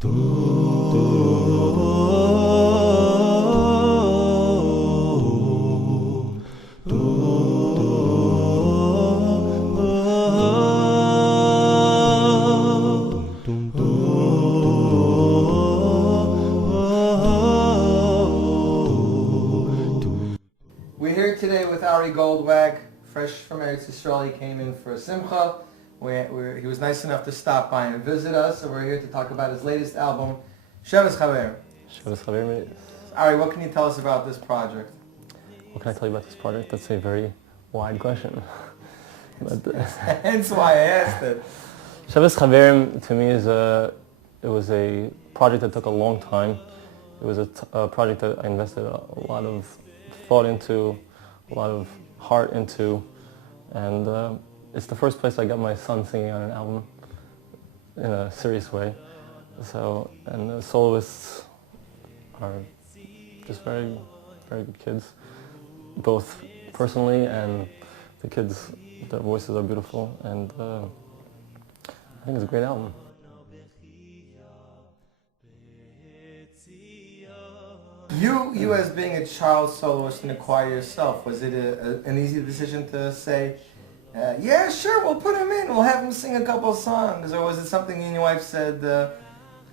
We're here today with Ari Goldwag, fresh from Eretz Yisrael. He came in for a simcha. He was nice enough to stop by and visit us, so we're here to talk about his latest album, Sheves Chaverim. Sheves Chaverim. Ari, what can you tell us about this project? What can I tell you about this project? That's a very wide question. Hence why I asked it. Sheves Chaverim to me it was a project that took a long time. It was a project that I invested a lot of thought into, a lot of heart into, and it's the first place I got my son singing on an album in a serious way. So, and the soloists are just very, very good kids, both personally, and the kids, their voices are beautiful, and I think it's a great album. You as being a child soloist in a choir yourself, was it an easy decision to say, yeah, sure, we'll put him in, we'll have him sing a couple songs, or was it something you and your wife said,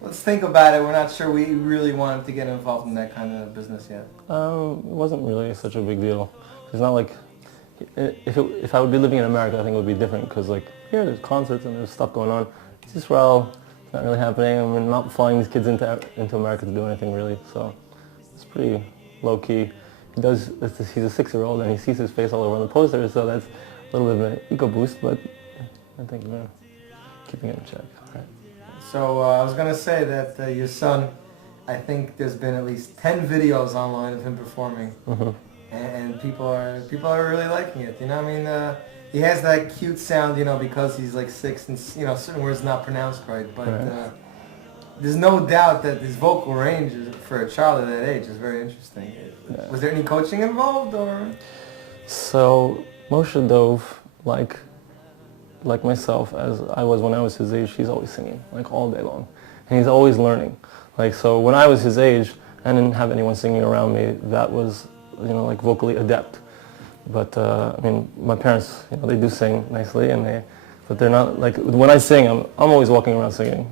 let's think about it, we're not sure we really wanted to get involved in that kind of business yet? It wasn't really such a big deal. It's not like, if I would be living in America, I think it would be different, because like, here there's concerts and there's stuff going on. It's Israel, it's not really happening, and we're not flying these kids into America to do anything really, so it's pretty low-key. He's a 6-year-old and he sees his face all over on the posters, so that's a little bit of an ego boost, but I think we're keeping it in check. Right. So I was going to say that your son, I think there's been at least 10 videos online of him performing, and people are really liking it. You know, I mean, he has that cute sound, you know, because he's like 6 and you know certain words not pronounced right, but there's no doubt that his vocal range for a child at that age is very interesting. Yeah. Was there any coaching involved, or? So Moshe Dove, like myself, as I was when I was his age, he's always singing, like all day long. And he's always learning. Like, so when I was his age, I didn't have anyone singing around me that was, you know, like vocally adept. But, I mean, my parents, you know, they do sing nicely, but they're not, like, when I sing, I'm always walking around singing.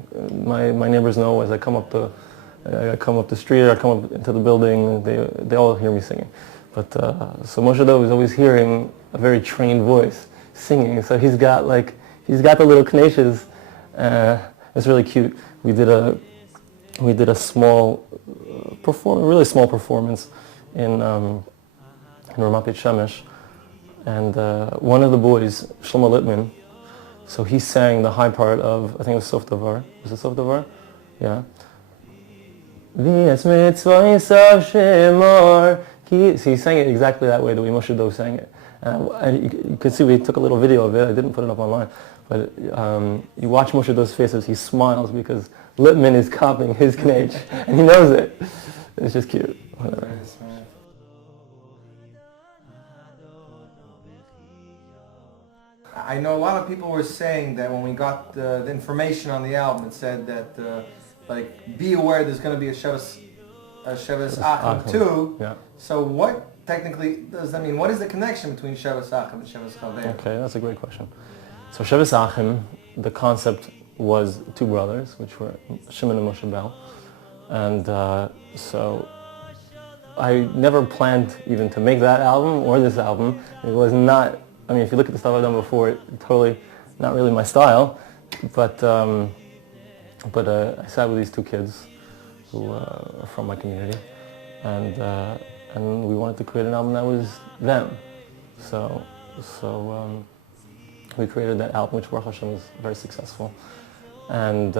My neighbors know as I come up the street, or I come up into the building, they all hear me singing. But, so Moshe Dove is always hearing a very trained voice singing, so he's got the little knishes. It's really cute. We did a small really small performance in Ramat Beit Shemesh, and one of the boys, Shlomo Littman, so he sang the high part of, I think it was Sof Davar. Was it Sof Davar? Yeah. V'yas mitzvahs of Shemar. So he sang it exactly that way, the way Moshe Dove sang it. And you can see we took a little video of it. I didn't put it up online. But you watch Moshe Dove's face as he smiles because Littman is copying his knage, and he knows it. It's just cute. Whatever. I know a lot of people were saying that when we got the information on the album, it said that, like, be aware there's going to be a Sheves Achim too. Yeah. So what technically does that mean? What is the connection between Sheves Achim and Sheves Chaverim? Okay, that's a great question. So Sheves Achim, the concept was two brothers, which were Shimon and Moshe Bel. And so I never planned even to make that album or this album. It was not, I mean, if you look at the stuff I've done before, it's totally not really my style. But I sat with these two kids who are from my community, and we wanted to create an album that was them. So we created that album, which Baruch Hashem was very successful. And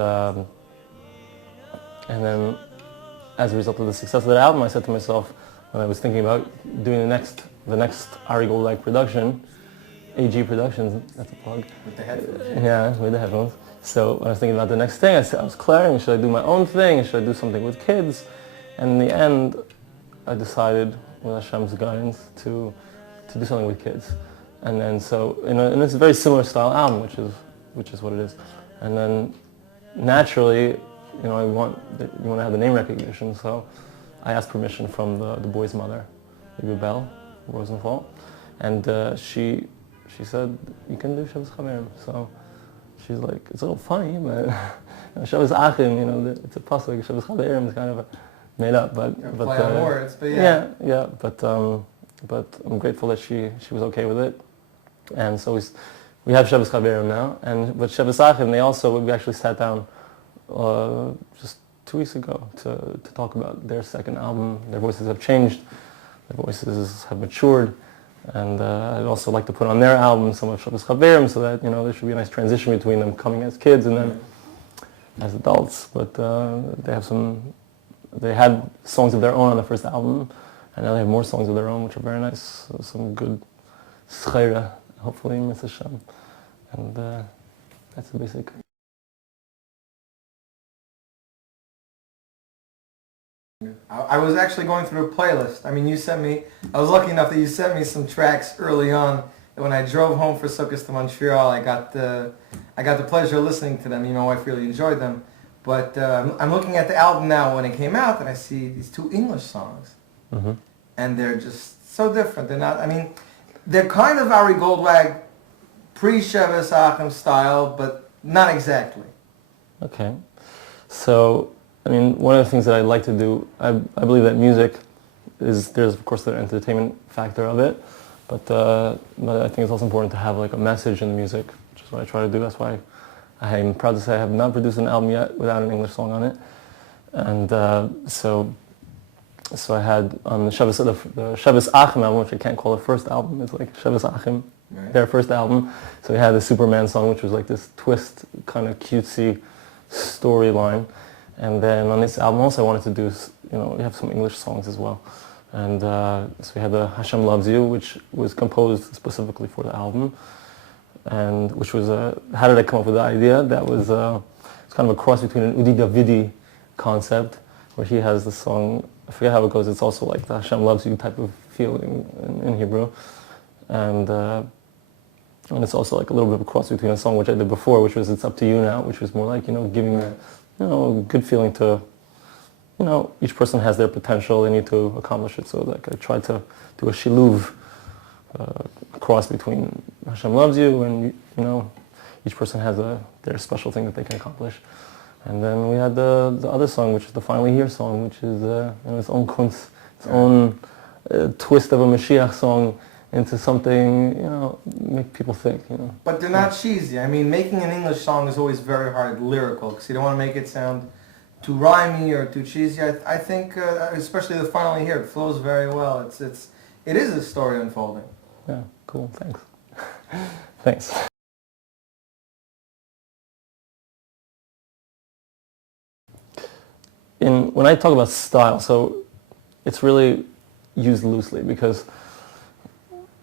then, as a result of the success of that album, I said to myself, when I was thinking about doing the next Ari Goldwag production, AG Productions, that's a plug. With the headphones. Yeah, with the headphones. So when I was thinking about the next thing, I was clearing, should I do my own thing? Should I do something with kids? And in the end, I decided, with Hashem's guidance, to do something with kids. And then so, and it's a very similar style album, which is what it is. And then naturally, I you want to have the name recognition. So I asked permission from the boy's mother, Belle Rosenthal, and she said, you can do Sheves Chaverim. So she's like, it's a little funny, but Sheves Achim, it's a pasuk. Sheves Chaverim is kind of made up, but play on words, but yeah. But I'm grateful that she was okay with it, and so we have Sheves Chaverim now, and with Sheves Achim we actually sat down just 2 weeks ago to talk about their second album. Their voices have changed, their voices have matured, and I'd also like to put on their album some of Sheves Chaverim, so that there should be a nice transition between them coming as kids and then as adults. But they had songs of their own on the first album, and now they have more songs of their own, which are very nice. So some good schera, hopefully, Mitzvah Shem. And that's the basic. I was actually going through a playlist. I mean, I was lucky enough that you sent me some tracks early on. And when I drove home for Sukkot to Montreal, I got the pleasure of listening to them. My wife really enjoyed them. But I'm looking at the album now when it came out, and I see these 2 English songs. Mm-hmm. And they're just so different. They're kind of Ari Goldwag pre-Sheves Achim style, but not exactly. Okay. So, one of the things that I like to do, I believe that music there's of course the entertainment factor of it, but I think it's also important to have like a message in the music, which is what I try to do. That's why I'm proud to say I have not produced an album yet without an English song on it. And so I had on the Sheves Achim album, which I can't call the first album, it's like Sheves Achim, right, their first album. So we had the Superman song, which was like this twist, kind of cutesy storyline. And then on this album also I wanted to do, we have some English songs as well. And so we had the Hashem Loves You, which was composed specifically for the album. And which was, how did I come up with the idea? That was it's kind of a cross between an Udi Davidi concept, where he has the song, I forget how it goes, it's also like the Hashem Loves You type of feeling in Hebrew. And it's also like a little bit of a cross between a song which I did before, which was It's Up to You Now, which was more like, giving a good feeling to, each person has their potential, they need to accomplish it. So like I tried to do a shiluv, a cross between Hashem Loves You and, each person has their special thing that they can accomplish. And then we had the other song, which is the Finally Here song, which is its own kunst, its own twist of a Mashiach song into something, make people think, But they're not cheesy. Making an English song is always very hard, lyrical, because you don't want to make it sound too rhymey or too cheesy. I think, especially the Finally Here, it flows very well. It is a story unfolding. Yeah, cool, thanks. Thanks. When I talk about style, so it's really used loosely, because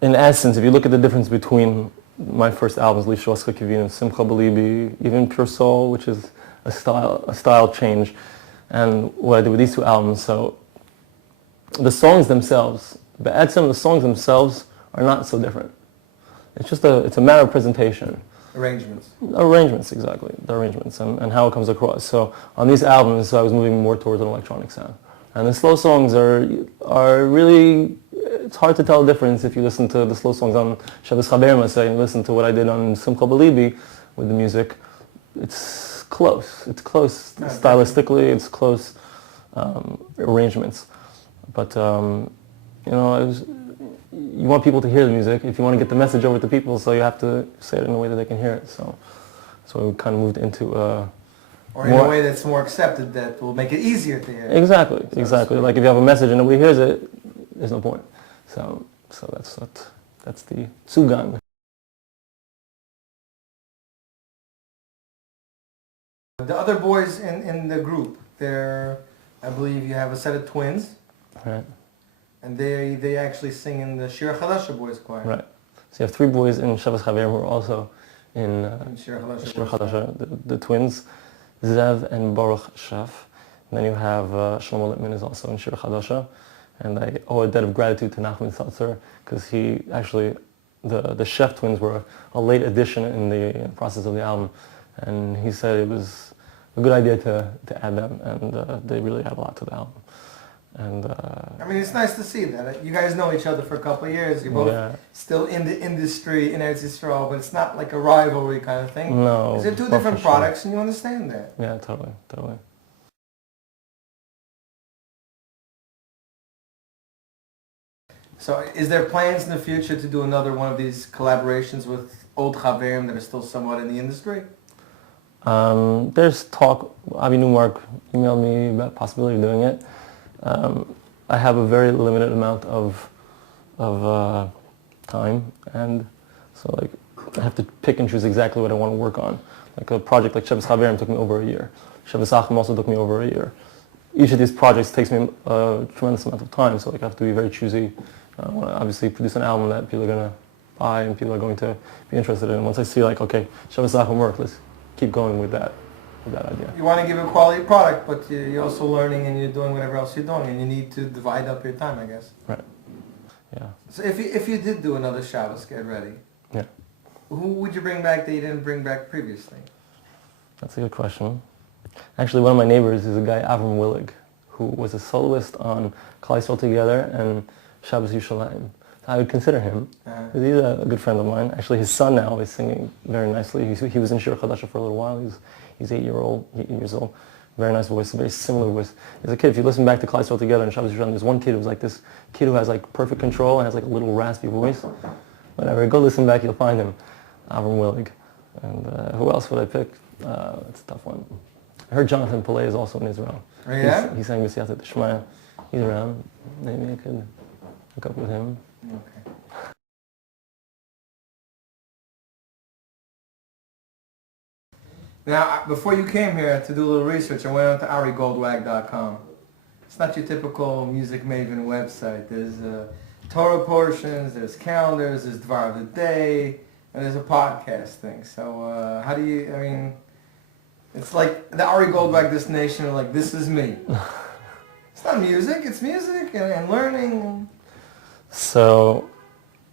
in essence, if you look at the difference between my first albums, Yossi Zweig, Simcha B'Libi, even Pure Soul, which is a style change, and what I did with these 2 albums, so the songs themselves, the songs themselves are not so different. It's a matter of presentation. Arrangements, exactly. The arrangements and how it comes across. So on these albums, I was moving more towards an electronic sound. And the slow songs are really, it's hard to tell the difference if you listen to the slow songs on Sheves Chaverim, say, and listen to what I did on Simcha B'Libi with the music. It's close. It's close stylistically. It's close arrangements. But, you want people to hear the music if you want to get the message over to people, so you have to say it in a way that they can hear it. So we kind of moved into or in a way that's more accepted, that will make it easier to hear. Exactly. Like if you have a message and nobody hears it, there's no point. So that's the Zugang. The other boys in the group, I believe you have a set of twins. Right. And they actually sing in the Shir Chadasha Boys Choir. Right. So you have 3 boys in Sheves Chaverim who are also in Shir Chadasha, the twins, Zev and Baruch Shaf. And then you have Shlomo Lippman is also in Shir Chadasha. And I owe a debt of gratitude to Nachman Seltzer, because he actually, the Chef twins were a late addition in the process of the album. And he said it was a good idea to add them, and they really add a lot to the album. And I mean, it's nice to see that. You guys know each other for a couple of years. You're both still in the industry, in Eretz Yisrael, but it's not like a rivalry kind of thing. No. They're two different products, and you understand that. Yeah, totally. So is there plans in the future to do another one of these collaborations with old Chaverim that are still somewhat in the industry? There's talk. Avi Newmark emailed me about the possibility of doing it. I have a very limited amount of time, and so like I have to pick and choose exactly what I want to work on. Like a project like Sheves Chaverim took me over a year. Sheves Chaverim also took me over a year. Each of these projects takes me a tremendous amount of time, so like I have to be very choosy. I want to obviously produce an album that people are going to buy and people are going to be interested in. Once I see like, okay, Sheves Chaverim work, let's keep going with that idea. You want to give a quality product, but you're also learning and you're doing whatever else you're doing, and you need to divide up your time, I guess. Right. Yeah. So if you did do another Shabbos Get Ready, yeah, who would you bring back that you didn't bring back previously? That's a good question. Actually, one of my neighbors is a guy, Avram Willig, who was a soloist on Klal Yisrael Together and Shabbos Yushalayim. I would consider him. He's a good friend of mine. Actually, his son now is singing very nicely. He was in Shir Chadasha for a little while. He's 8 years old. Very nice voice, a very similar voice. As a kid, if you listen back to Klal Yisrael Together and Shabbos Yushalayim, there's one kid who's like this kid who has like perfect control and has like a little raspy voice. Whatever, go listen back, you'll find him. Avram Willig. And who else would I pick? It's a tough one. I heard Jonathan Pillay is also in Israel. Oh, yeah? He's sang B'siyata D'Shmaya. He's around. Maybe I could hook up with him. Okay. Now, before you came here to do a little research, I went on to arigoldwag.com. It's not your typical music maven website. There's Torah portions, there's calendars, there's Dvar of the Day, and there's a podcast thing. So how do you, I mean, it's like the Ari Goldwag destination, or like, this is me. It's not music, it's music and learning. So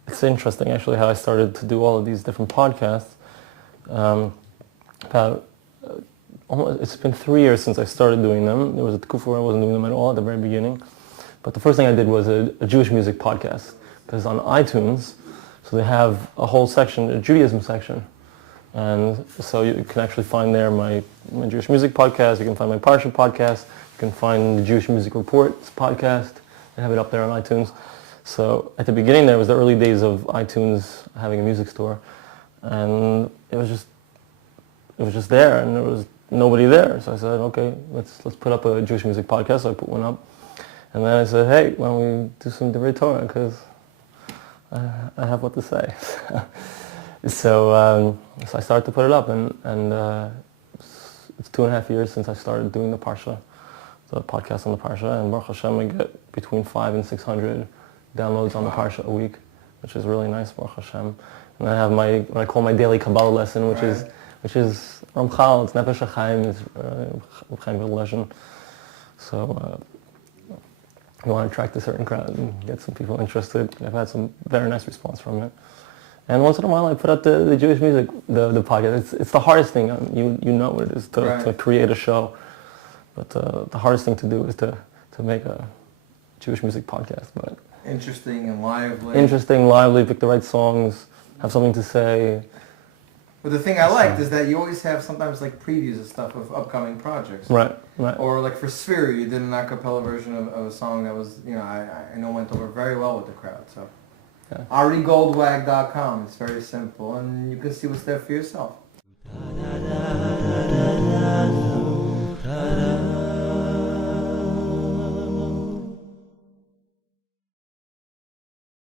it's interesting actually how I started to do all of these different podcasts. It's been 3 years since I started doing them. There was a tkufa where I wasn't doing them at all at the very beginning. But the first thing I did was a Jewish music podcast. Because on iTunes, so they have a whole section, a Judaism section. And so you can actually find there my Jewish music podcast, you can find my Parsha podcast, you can find the Jewish Music Reports podcast. I have it up there on iTunes. So at the beginning there was the early days of iTunes having a music store. And it was just there, and there was nobody there. So I said, okay, let's put up a Jewish music podcast. So I put one up, and then I said, hey, why don't we do some Divrei Torah, because I have what to say. So I started to put it up, and it's 2.5 years since I started doing the Parsha, the podcast on the Parsha, and Baruch Hashem, I get between 500 and 600 downloads on the Parsha a week, which is really nice, Baruch Hashem. And I have what I call my daily Kabbalah lesson, which is Ramchal, it's Nefesh HaChaim, it's Chaim Lesson. So you want to attract a certain crowd and get some people interested. I've had some very nice response from it. And once in a while I put out the Jewish music, the podcast. It's the hardest thing, you know what it is to create a show. But the hardest thing to do is to make a Jewish music podcast. But interesting and lively. Interesting, lively, pick the right songs, have something to say. But the thing I liked is that you always have sometimes like previews of stuff of upcoming projects. Right. Or like for Sphere, you did an a cappella version of a song that was, I know went over very well with the crowd. So, AriGoldwag.com. It's very simple, and you can see what's there for yourself.